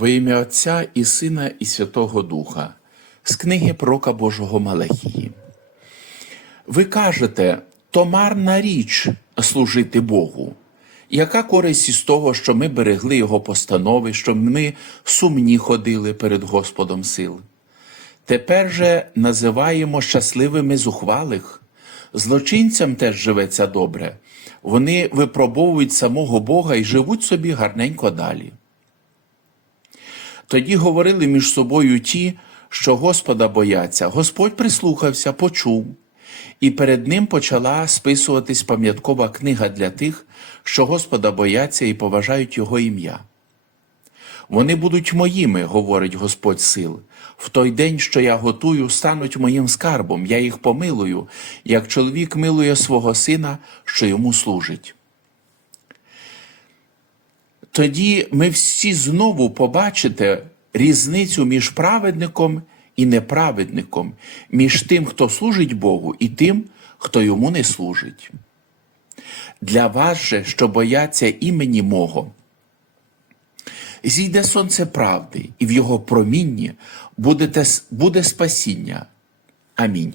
Во ім'я Отця і Сина, і Святого Духа, з книги Прока Божого Малахії. Ви кажете, то марна річ служити Богу. Яка користь із того, що ми берегли Його постанови, що ми сумні ходили перед Господом сил? Тепер же називаємо щасливими зухвалих. Злочинцям теж живеться добре. Вони випробовують самого Бога і живуть собі гарненько далі. Тоді говорили між собою ті, що Господа бояться. Господь прислухався, почув, і перед ним почала списуватись пам'яткова книга для тих, що Господа бояться і поважають Його ім'я. Вони будуть моїми, говорить Господь сил. В той день, що я готую, стануть моїм скарбом, я їх помилую, як чоловік милує свого сина, що йому служить. Тоді ми всі знову побачите різницю між праведником і неправедником, між тим, хто служить Богу, і тим, хто йому не служить. Для вас же, що бояться імені мого, зійде сонце правди, і в його промінні будете, буде спасіння. Амінь.